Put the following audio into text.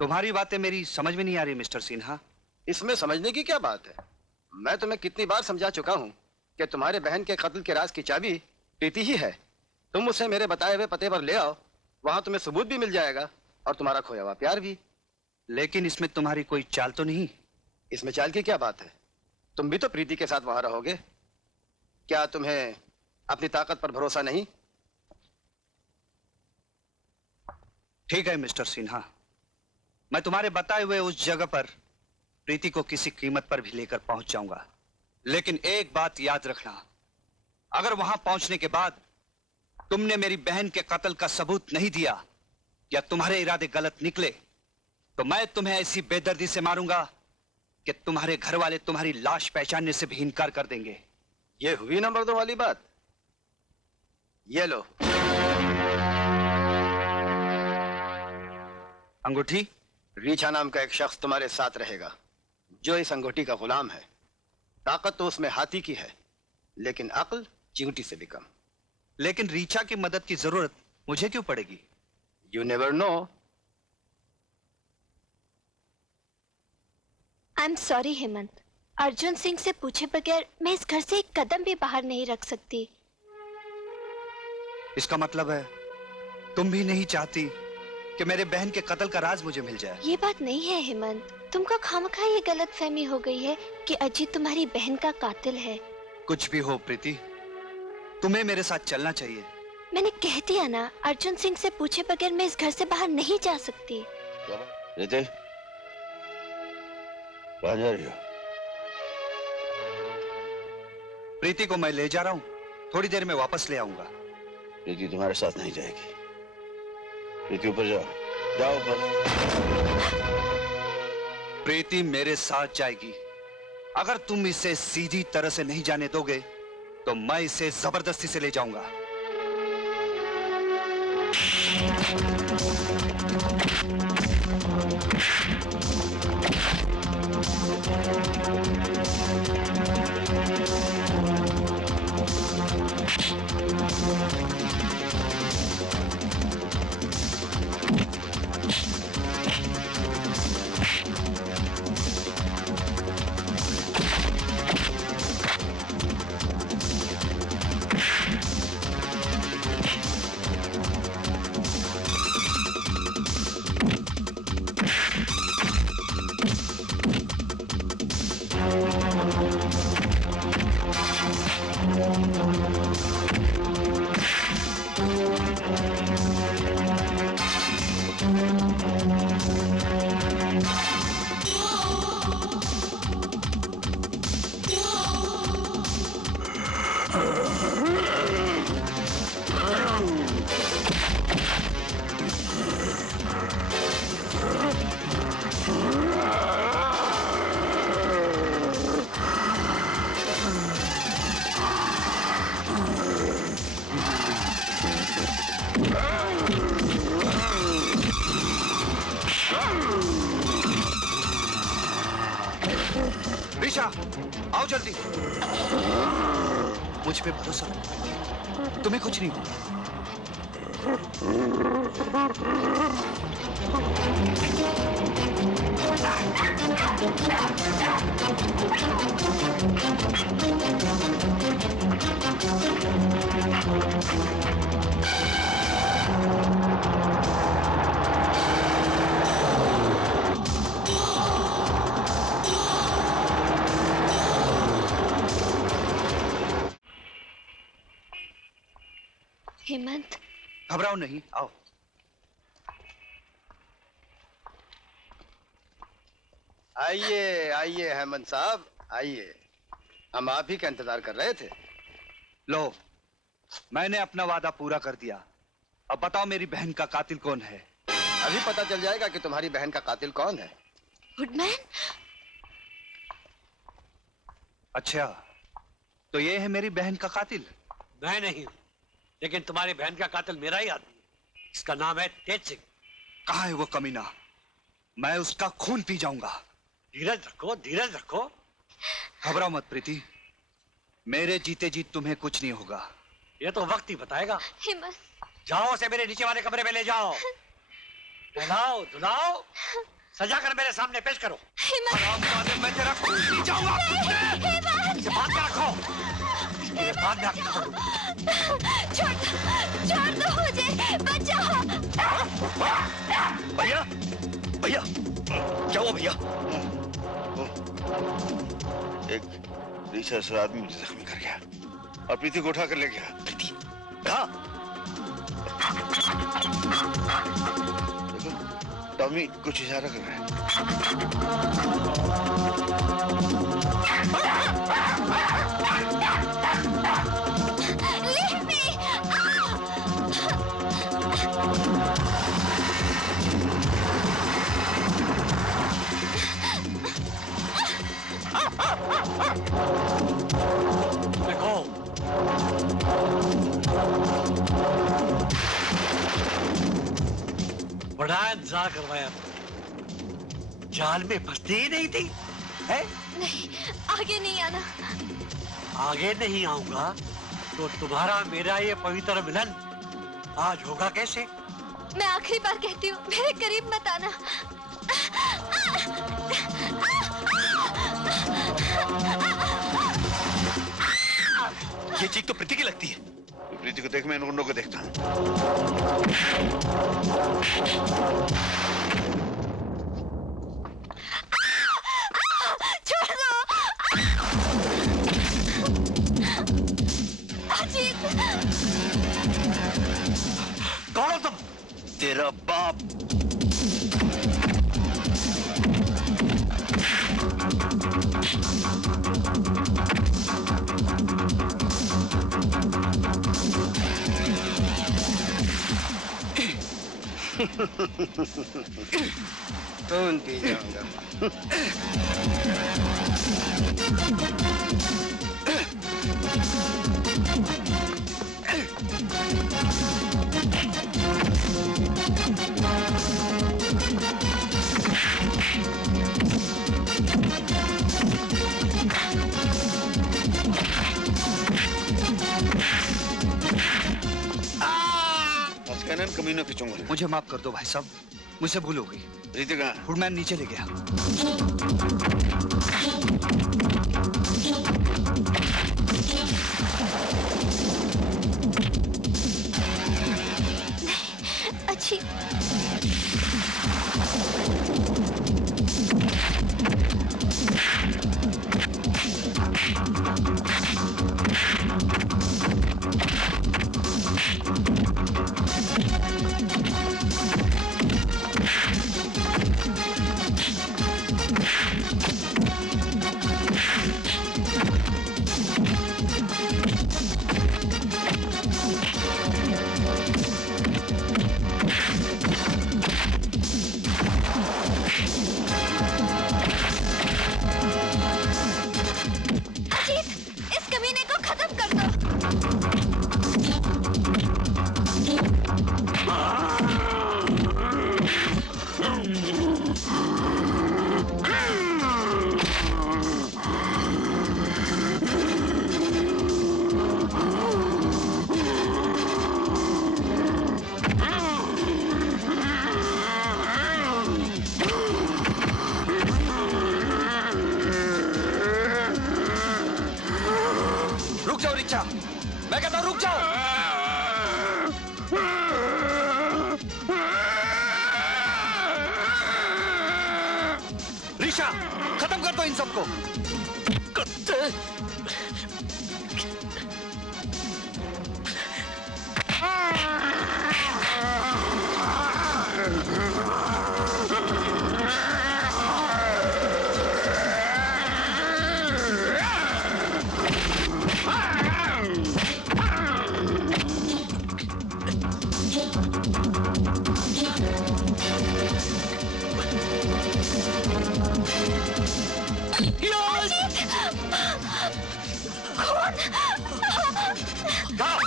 तुम्हारी बातें मेरी समझ में नहीं आ रही मिस्टर सिन्हा। इसमें समझने की क्या बात है? मैं तुम्हें कितनी बार समझा चुका हूँ कि तुम्हारे बहन के कत्ल के राज की चाबी प्रीति ही है। तुम उसे मेरे बताए हुए पते पर ले आओ, वहां तुम्हें सबूत भी मिल जाएगा और तुम्हारा खोया हुआ प्यार भी। लेकिन इसमें तुम्हारी कोई चाल तो नहीं? इसमें चाल की क्या बात है? तुम भी तो प्रीति के साथ वहां रहोगे। क्या तुम्हें अपनी ताकत पर भरोसा नहीं? ठीक है मिस्टर सिन्हा, मैं तुम्हारे बताए हुए उस जगह पर प्रीति को किसी कीमत पर भी लेकर पहुंच जाऊंगा। लेकिन एक बात याद रखना, अगर वहां पहुंचने के बाद तुमने मेरी बहन के कत्ल का सबूत नहीं दिया या तुम्हारे इरादे गलत निकले तो मैं तुम्हें ऐसी बेदर्दी से मारूंगा कि तुम्हारे घर वाले तुम्हारी लाश पहचानने से भी इनकार कर देंगे। ये हुई नंबर 2 वाली बात। ये लो अंगूठी। रीछा नाम का एक शख्स तुम्हारे साथ रहेगा जो इस अंगूठी का गुलाम है। ताकत तो उसमें हाथी की है लेकिन अक्ल चींटी से भी कम। लेकिन रीछा की मदद की जरूरत मुझे क्यों पड़ेगी? You never know. I am sorry Hemant, Arjun Singh से पूछे बगैर मैं इस घर से एक कदम भी बाहर नहीं रख सकती। इसका मतलब है तुम भी नहीं चाहती कि मेरे बहन के कत्ल का राज मुझे मिल जाए? ये बात नहीं है हेमंत, तुमको खामखा ये गलत फहमी हो गई है कि अजीत तुम्हारी बहन का कातिल है। कुछ भी हो प्रीति, तुम्हें मेरे साथ चलना चाहिए। मैंने कह दिया ना, अर्जुन सिंह से पूछे बगैर मैं इस घर से बाहर नहीं जा सकती। प्रीति, कहाँ जा रही हो? प्रीति को मैं ले जा रहा हूँ, थोड़ी देर में वापस ले आऊंगा। प्रीति तुम्हारे साथ नहीं जाएगी। प्रीति ऊपर जाओ, जाओ ऊपर। प्रीति मेरे साथ जाएगी। अगर तुम इसे सीधी तरह से नहीं जाने दोगे तो मैं इसे जबरदस्ती से ले जाऊंगा। रीछा, आओ जल्दी। मुझ पे भरोसा रखो, तुम्हें कुछ नहीं होगा। हेमंत, घबराओ नहीं, आओ। आइए आइए हेमंत साहब, आइए। हम आप ही का इंतजार कर रहे थे। लो, मैंने अपना वादा पूरा कर दिया। अब बताओ मेरी बहन का कातिल कौन है? अभी पता चल जाएगा कि तुम्हारी बहन का कातिल कौन है। गुडमैन? अच्छा, तो ये है मेरी बहन का कातिल? मैं नहीं हूं, लेकिन तुम्हारी बहन का कातिल मेरा ही आदमी है। इसका नाम है तेज सिंह। कहाँ है वो कमीना? मैं उसका खून पी जाऊंगा। धीरज रखो, धीरज रखो। घबराओ मत प्रीति, मेरे जीते जी तुम्हें कुछ नहीं होगा। ये तो वक्त ही बताएगा। हेमंत, जाओ, उसे मेरे नीचे वाले कमरे में ले जाओ। नहलाओ धुलाओ सजा कर मेरे सामने पेश करो। हेमंत, मैं तेरा खून पी जाऊंगा। हेमंत, इसे बांध के रखो। इसके बाद में आपको करूंगा। छोड़ दो मुझे, बचाओ। भैया, भैया, क्या हुआ भैया? एक रिसर्च आदमी मुझे जख्मी कर गया और प्रीति को उठा कर ले गया। प्रीति कहाँ? देखो टॉमी कुछ इशारा कर रहा है। Leave me! देखो, बड़ा इंतजार करवाया, जाल में फंसती ही नहीं थी, है? नहीं, आगे नहीं आना। आगे नहीं आऊंगा तो तुम्हारा मेरा ये पवित्र मिलन आज होगा कैसे? मैं आखिरी बार कहती हूँ, मेरे करीब मत आना। ये चीख तो प्रीति की लगती है। प्रीति को देख, मैं इन गुंडों को देखता हूँ। छोड़ दो। अजीत, कौन हो तुम? तेरा बाप। खून पी जाऊंगा। कैनन कमीनों के चुंगल। मुझे माफ कर दो भाई साहब, मुझसे भूल हो गई। प्रीति कहाँ? फुटमैन नीचे ले गया। अच्छी। मैं कहता हूँ रुक जाओ। ऋषा, खत्म कर दो इन सबको। Go!